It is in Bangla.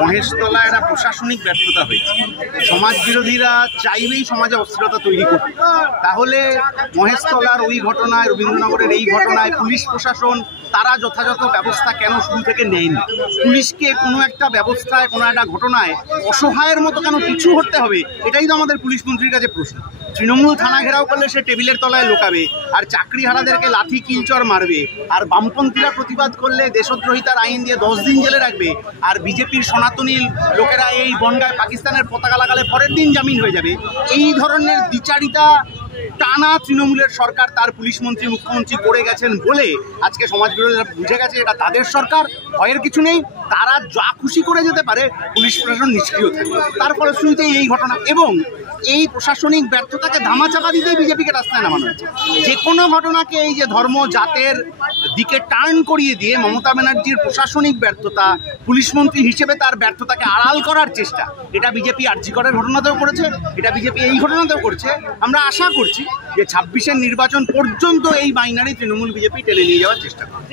মহেশতলা একটা প্রশাসনিক ব্যর্থতা হয়েছে। সমাজ বিরোধীরা চাইলেই সমাজে অস্থিরতা তৈরি করবে। তাহলে মহেশতলার ওই ঘটনায়, রবীন্দ্রনগরের এই ঘটনায় পুলিশ প্রশাসন তারা যথাযথ ব্যবস্থা কেন শুরু থেকে নেয়নি? পুলিশকে কোনো একটা ব্যবস্থায়, কোনো একটা ঘটনায় অসহায়ের মতো কেন পিছু হটতে হবে? এটাই তো আমাদের পুলিশ মন্ত্রীর কাছে প্রশ্ন। তৃণমূল থানা ঘেরাও করলে সে টেবিলের তলায় লুকাবে, আর চাকরিহারাদেরকে লাথি কিলচর মারবে, আর বামপন্থীরা প্রতিবাদ করলে দেশদ্রোহিতার আইন দিয়ে 10 দিন জেলে রাখবে, আর বিজেপির সনাতনী লোকেরা এই বনগায় পাকিস্তানের পতাকা লাগালে পরের দিন জামিন হয়ে যাবে। এই ধরনের দ্বিচারিতা টানা তৃণমূলের সরকার, তার পুলিশ মন্ত্রী, মুখ্যমন্ত্রী করে গেছেন বলে আজকে সমাজ বিরোধীরা বুঝে গেছে এটা তাদের সরকার, ভয়ের কিছু নেই, তারা যা খুশি করে যেতে পারে, পুলিশ প্রশাসন নিষ্ক্রিয় থাকে। তার ফলশ্রুতিতেই এই ঘটনা, এবং এই প্রশাসনিক ব্যর্থতাকে ধামাচাপা দিতেই বিজেপিকে রাস্তায় নামানো হয়েছে। যে কোনো ঘটনাকে এই যে ধর্ম জাতের দিকে টার্ন করিয়ে দিয়ে মমতা ব্যানার্জির প্রশাসনিক ব্যর্থতা, পুলিশ মন্ত্রী হিসেবে তার ব্যর্থতাকে আড়াল করার চেষ্টা, এটা বিজেপি আরজি করের ঘটনাতেও করেছে, এটা বিজেপি এই ঘটনাতেও করছে। আমরা আশা করছি যে 26-এর নির্বাচন পর্যন্ত এই বাইনারি তৃণমূল বিজেপি টেনে নিয়ে যাওয়ার চেষ্টা করবে।